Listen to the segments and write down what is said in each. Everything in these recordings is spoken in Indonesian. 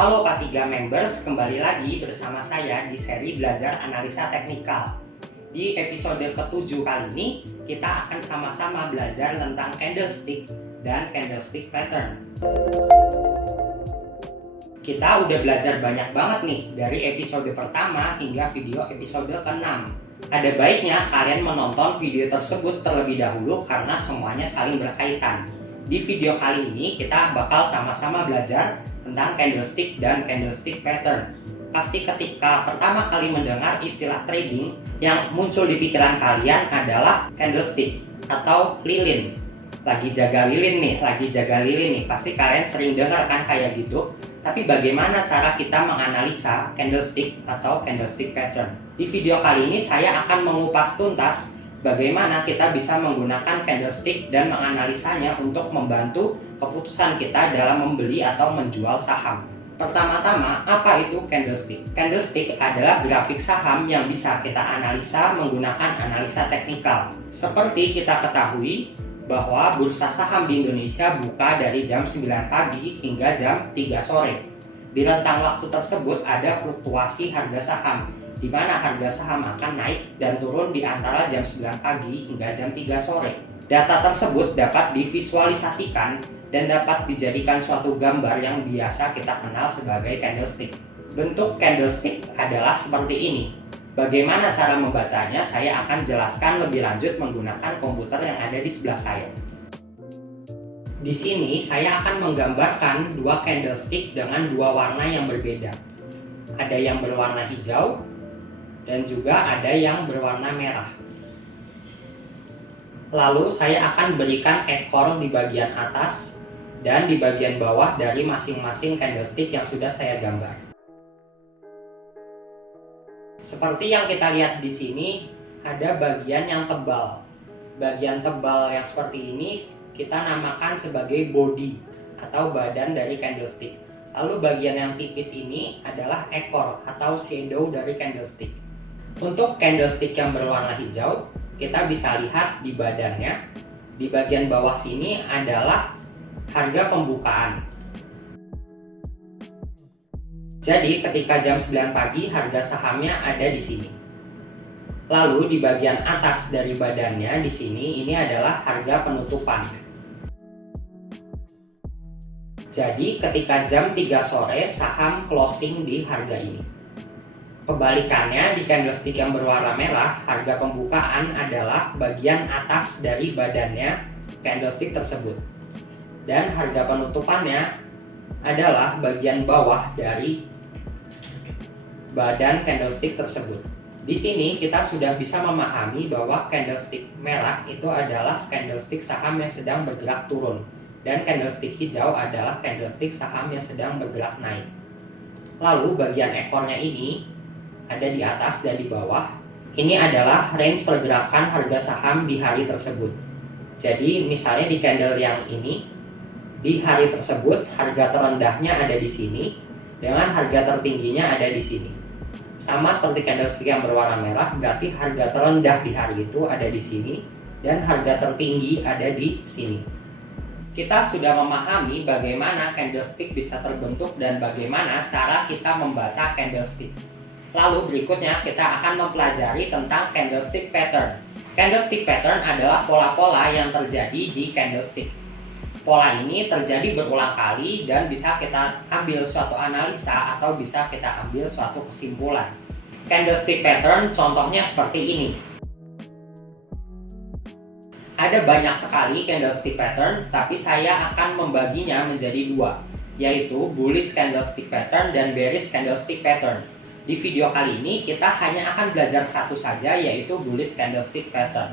Halo K3 Members, kembali lagi bersama saya di seri Belajar Analisa Teknikal. Di episode ke-7 kali ini, kita akan sama-sama belajar tentang candlestick dan candlestick pattern. Kita udah belajar banyak banget nih, dari episode pertama hingga video episode ke-6. Ada baiknya kalian menonton video tersebut terlebih dahulu karena semuanya saling berkaitan. Di video kali ini kita bakal sama-sama belajar tentang candlestick dan candlestick pattern. Pasti ketika pertama kali mendengar istilah trading, yang muncul di pikiran kalian adalah candlestick atau lilin. Lagi jaga lilin nih, pasti kalian sering dengar kan kayak gitu. Tapi bagaimana cara kita menganalisa candlestick atau candlestick pattern? Di video kali ini saya akan mengupas tuntas bagaimana kita bisa menggunakan candlestick dan menganalisanya untuk membantu keputusan kita dalam membeli atau menjual saham. Pertama-tama, apa itu candlestick? Candlestick adalah grafik saham yang bisa kita analisa menggunakan analisa teknikal. Seperti kita ketahui bahwa bursa saham di Indonesia buka dari jam 9 pagi hingga jam 3 sore. Di rentang waktu tersebut ada fluktuasi harga saham, di mana harga saham akan naik dan turun di antara jam 9 pagi hingga jam 3 sore. Data tersebut dapat divisualisasikan dan dapat dijadikan suatu gambar yang biasa kita kenal sebagai candlestick. Bentuk candlestick adalah seperti ini. Bagaimana cara membacanya, saya akan jelaskan lebih lanjut menggunakan komputer yang ada di sebelah saya. Di sini saya akan menggambarkan dua candlestick dengan dua warna yang berbeda. Ada yang berwarna hijau dan juga ada yang berwarna merah. Lalu saya akan berikan ekor di bagian atas dan di bagian bawah dari masing-masing candlestick yang sudah saya gambar. Seperti yang kita lihat di sini, ada bagian yang tebal. Bagian tebal yang seperti ini kita namakan sebagai body atau badan dari candlestick. Lalu bagian yang tipis ini adalah ekor atau shadow dari candlestick. Untuk candlestick yang berwarna hijau, kita bisa lihat di badannya, di bagian bawah sini adalah harga pembukaan. Jadi ketika jam 9 pagi harga sahamnya ada di sini. Lalu di bagian atas dari badannya di sini ini adalah harga penutupan. Jadi ketika jam 3 sore saham closing di harga ini. Kebalikannya, di candlestick yang berwarna merah, harga pembukaan adalah bagian atas dari badannya candlestick tersebut. Dan harga penutupannya adalah bagian bawah dari badan candlestick tersebut. Di sini kita sudah bisa memahami bahwa candlestick merah itu adalah candlestick saham yang sedang bergerak turun. Dan candlestick hijau adalah candlestick saham yang sedang bergerak naik. Lalu bagian ekornya ini ada di atas dan di bawah. Ini adalah range pergerakan harga saham di hari tersebut. Jadi misalnya di candle yang ini, di hari tersebut harga terendahnya ada di sini dengan harga tertingginya ada di sini. Sama seperti candlestick yang berwarna merah, berarti harga terendah di hari itu ada di sini dan harga tertinggi ada di sini. Kita sudah memahami bagaimana candlestick bisa terbentuk dan bagaimana cara kita membaca candlestick. Lalu berikutnya kita akan mempelajari tentang candlestick pattern. Candlestick pattern adalah pola-pola yang terjadi di candlestick. Pola ini terjadi berulang kali dan bisa kita ambil suatu analisa atau bisa kita ambil suatu kesimpulan. Candlestick pattern contohnya seperti ini. Ada banyak sekali candlestick pattern, tapi saya akan membaginya menjadi dua, yaitu bullish candlestick pattern dan bearish candlestick pattern. Di video kali ini kita hanya akan belajar satu saja, yaitu bullish candlestick pattern.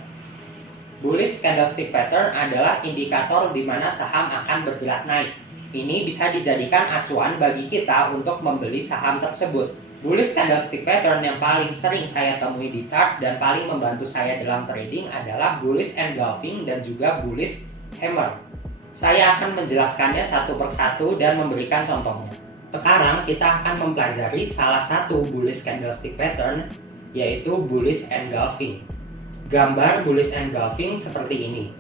Bullish candlestick pattern adalah indikator di mana saham akan bergerak naik. Ini bisa dijadikan acuan bagi kita untuk membeli saham tersebut. Bullish candlestick pattern yang paling sering saya temui di chart dan paling membantu saya dalam trading adalah bullish engulfing dan juga bullish hammer. Saya akan menjelaskannya satu persatu dan memberikan contohnya. Sekarang kita akan mempelajari salah satu bullish candlestick pattern, yaitu bullish engulfing. Gambar bullish engulfing seperti ini.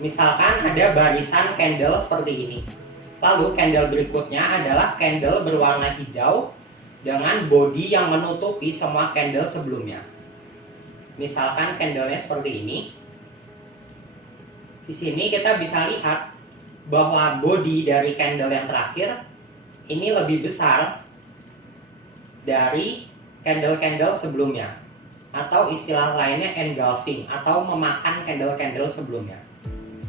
Misalkan ada barisan candle seperti ini. Lalu candle berikutnya adalah candle berwarna hijau dengan body yang menutupi semua candle sebelumnya. Misalkan candlenya seperti ini. Di sini kita bisa lihat bahwa body dari candle yang terakhir ini lebih besar dari candle-candle sebelumnya, atau istilah lainnya engulfing atau memakan candle-candle sebelumnya.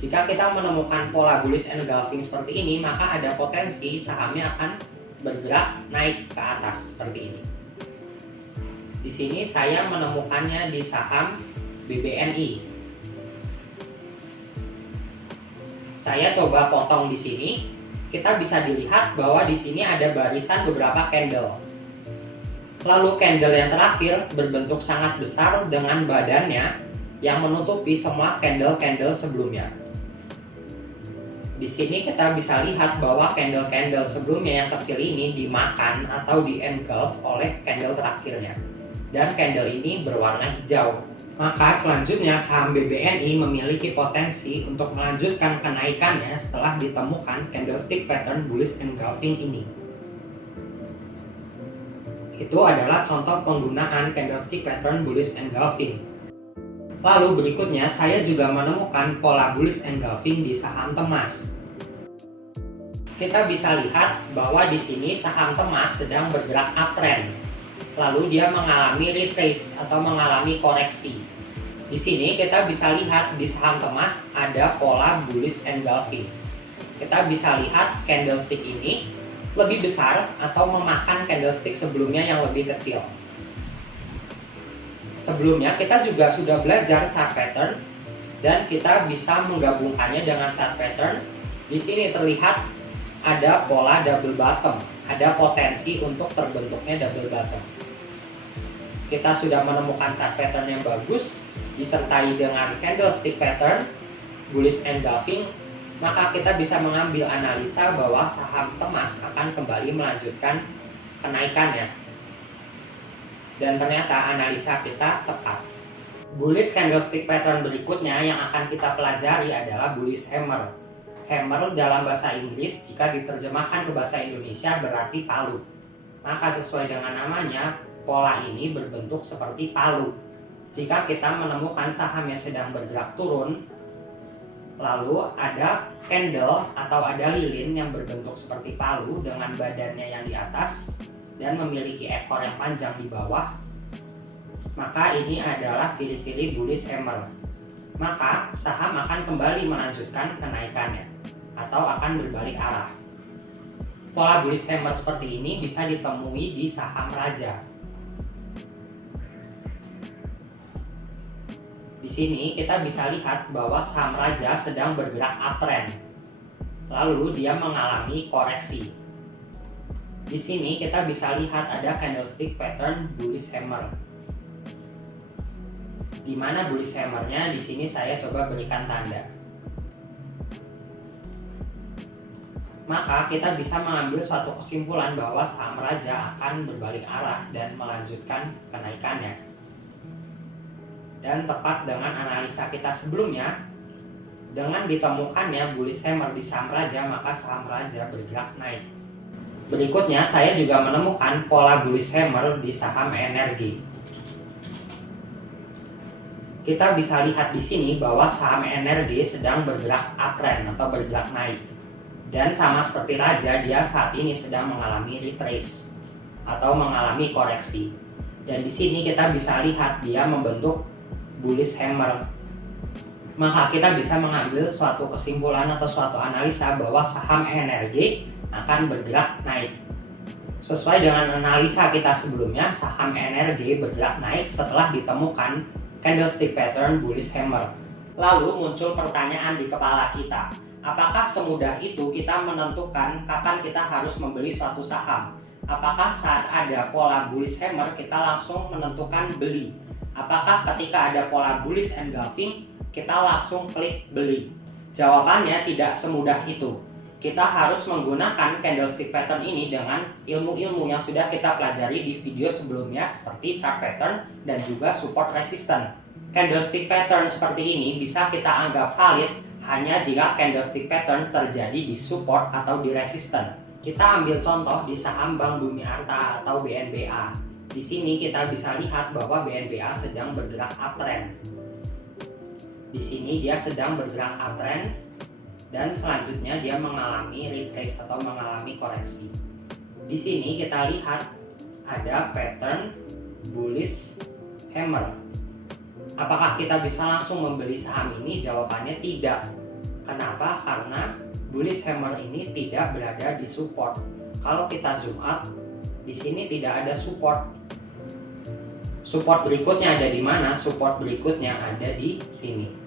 Jika kita menemukan pola bullish engulfing seperti ini, maka ada potensi sahamnya akan bergerak naik ke atas seperti ini. Di sini saya menemukannya di saham BBNI. Saya coba potong di sini. Kita bisa dilihat bahwa di sini ada barisan beberapa candle. Lalu candle yang terakhir berbentuk sangat besar dengan badannya yang menutupi semua candle-candle sebelumnya. Di sini kita bisa lihat bahwa candle-candle sebelumnya yang kecil ini dimakan atau di-engulf oleh candle terakhirnya. Dan candle ini berwarna hijau. Maka selanjutnya saham BBNI memiliki potensi untuk melanjutkan kenaikannya setelah ditemukan candlestick pattern bullish engulfing ini. Itu adalah contoh penggunaan candlestick pattern bullish engulfing. Lalu berikutnya saya juga menemukan pola bullish engulfing di saham Temas. Kita bisa lihat bahwa di sini saham Temas sedang bergerak uptrend. Lalu dia mengalami retrace atau mengalami koreksi. Di sini kita bisa lihat di saham Temas ada pola bullish engulfing. Kita bisa lihat candlestick ini lebih besar atau memakan candlestick sebelumnya yang lebih kecil. Sebelumnya kita juga sudah belajar chart pattern dan kita bisa menggabungkannya dengan chart pattern. Di sini terlihat ada pola double bottom, ada potensi untuk terbentuknya double bottom. Kita sudah menemukan chart pattern yang bagus disertai dengan candlestick pattern bullish engulfing, maka kita bisa mengambil analisa bahwa saham Temas akan kembali melanjutkan kenaikannya. Dan ternyata analisa kita tepat. Bullish candlestick pattern berikutnya yang akan kita pelajari adalah bullish hammer. Hammer dalam bahasa Inggris jika diterjemahkan ke bahasa Indonesia berarti palu. Maka sesuai dengan namanya, pola ini berbentuk seperti palu. Jika kita menemukan saham yang sedang bergerak turun, lalu ada candle atau ada lilin yang berbentuk seperti palu dengan badannya yang di atas dan memiliki ekor yang panjang di bawah, maka ini adalah ciri-ciri bullish hammer. Maka saham akan kembali melanjutkan kenaikannya atau akan berbalik arah. Pola bullish hammer seperti ini bisa ditemui di saham Raja. Di sini kita bisa lihat bahwa saham Raja sedang bergerak uptrend. Lalu dia mengalami koreksi. Di sini kita bisa lihat ada candlestick pattern bullish hammer. Di mana bullish hammernya? Di sini saya coba berikan tanda. Maka kita bisa mengambil suatu kesimpulan bahwa saham Raja akan berbalik arah dan melanjutkan kenaikannya. Dan tepat dengan analisa kita sebelumnya, dengan ditemukannya bullish hammer di saham Raja, maka saham Raja bergerak naik. Berikutnya saya juga menemukan pola bullish hammer di saham energi. Kita bisa lihat di sini bahwa saham energi sedang bergerak uptrend atau bergerak naik. Dan sama seperti Raja, dia saat ini sedang mengalami retrace atau mengalami koreksi. Dan di sini kita bisa lihat dia membentuk bullish hammer. Maka kita bisa mengambil suatu kesimpulan atau suatu analisa bahwa saham energi akan bergerak naik. Sesuai dengan analisa kita sebelumnya, saham energi bergerak naik setelah ditemukan candlestick pattern bullish hammer. Lalu muncul pertanyaan di kepala kita, apakah semudah itu kita menentukan kapan kita harus membeli suatu saham? Apakah saat ada pola bullish hammer kita langsung menentukan beli? Apakah ketika ada pola bullish engulfing kita langsung klik beli? Jawabannya tidak semudah itu. Kita harus menggunakan candlestick pattern ini dengan ilmu-ilmu yang sudah kita pelajari di video sebelumnya seperti chart pattern dan juga support resistance. Candlestick pattern seperti ini bisa kita anggap valid hanya jika candlestick pattern terjadi di support atau di resistance. Kita ambil contoh di saham Bank Bumi Arta atau BNBA. Di sini kita bisa lihat bahwa BNBA sedang bergerak uptrend. Di sini dia sedang bergerak uptrend dan selanjutnya dia mengalami retrace atau mengalami koreksi. Di sini kita lihat ada pattern bullish hammer. Apakah kita bisa langsung membeli saham ini? Jawabannya tidak. Kenapa? Karena bullish hammer ini tidak berada di support. Kalau kita zoom out, di sini tidak ada support. Support berikutnya ada di mana? Support berikutnya ada di sini.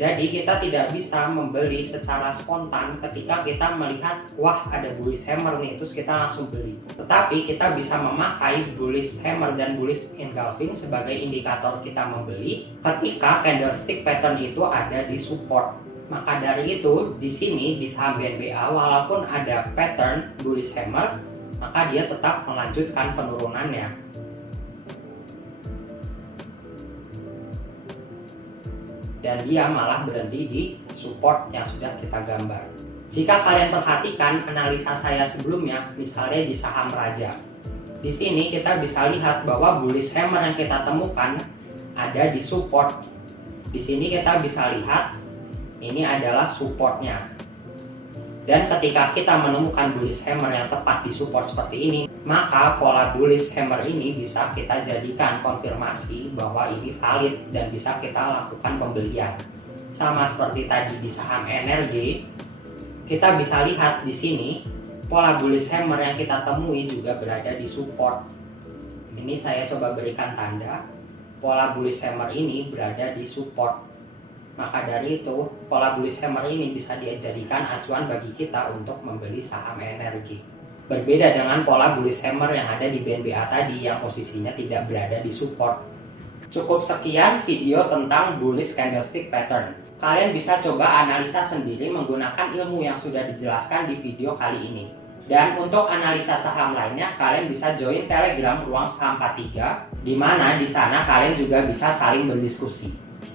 Jadi kita tidak bisa membeli secara spontan ketika kita melihat wah ada bullish hammer nih, terus kita langsung beli. Tetapi kita bisa memakai bullish hammer dan bullish engulfing sebagai indikator kita membeli ketika candlestick pattern itu ada di support. Maka dari itu di sini di saham BNBA walaupun ada pattern bullish hammer, maka dia tetap melanjutkan penurunannya. Dan dia malah berhenti di support yang sudah kita gambar. Jika kalian perhatikan analisa saya sebelumnya, misalnya di saham Raja, di sini kita bisa lihat bahwa bullish hammer yang kita temukan ada di support. Di sini kita bisa lihat ini adalah supportnya. Dan ketika kita menemukan bullish hammer yang tepat di support seperti ini, maka pola bullish hammer ini bisa kita jadikan konfirmasi bahwa ini valid dan bisa kita lakukan pembelian. Sama seperti tadi di saham energi, kita bisa lihat di sini pola bullish hammer yang kita temui juga berada di support. Ini saya coba berikan tanda, pola bullish hammer ini berada di support. Maka dari itu, pola bullish hammer ini bisa dijadikan acuan bagi kita untuk membeli saham energi. Berbeda dengan pola bullish hammer yang ada di BNBA tadi yang posisinya tidak berada di support. Cukup sekian video tentang bullish candlestick pattern. Kalian bisa coba analisa sendiri menggunakan ilmu yang sudah dijelaskan di video kali ini. Dan untuk analisa saham lainnya, kalian bisa join Telegram Ruang Saham 43, di mana di sana kalian juga bisa saling berdiskusi.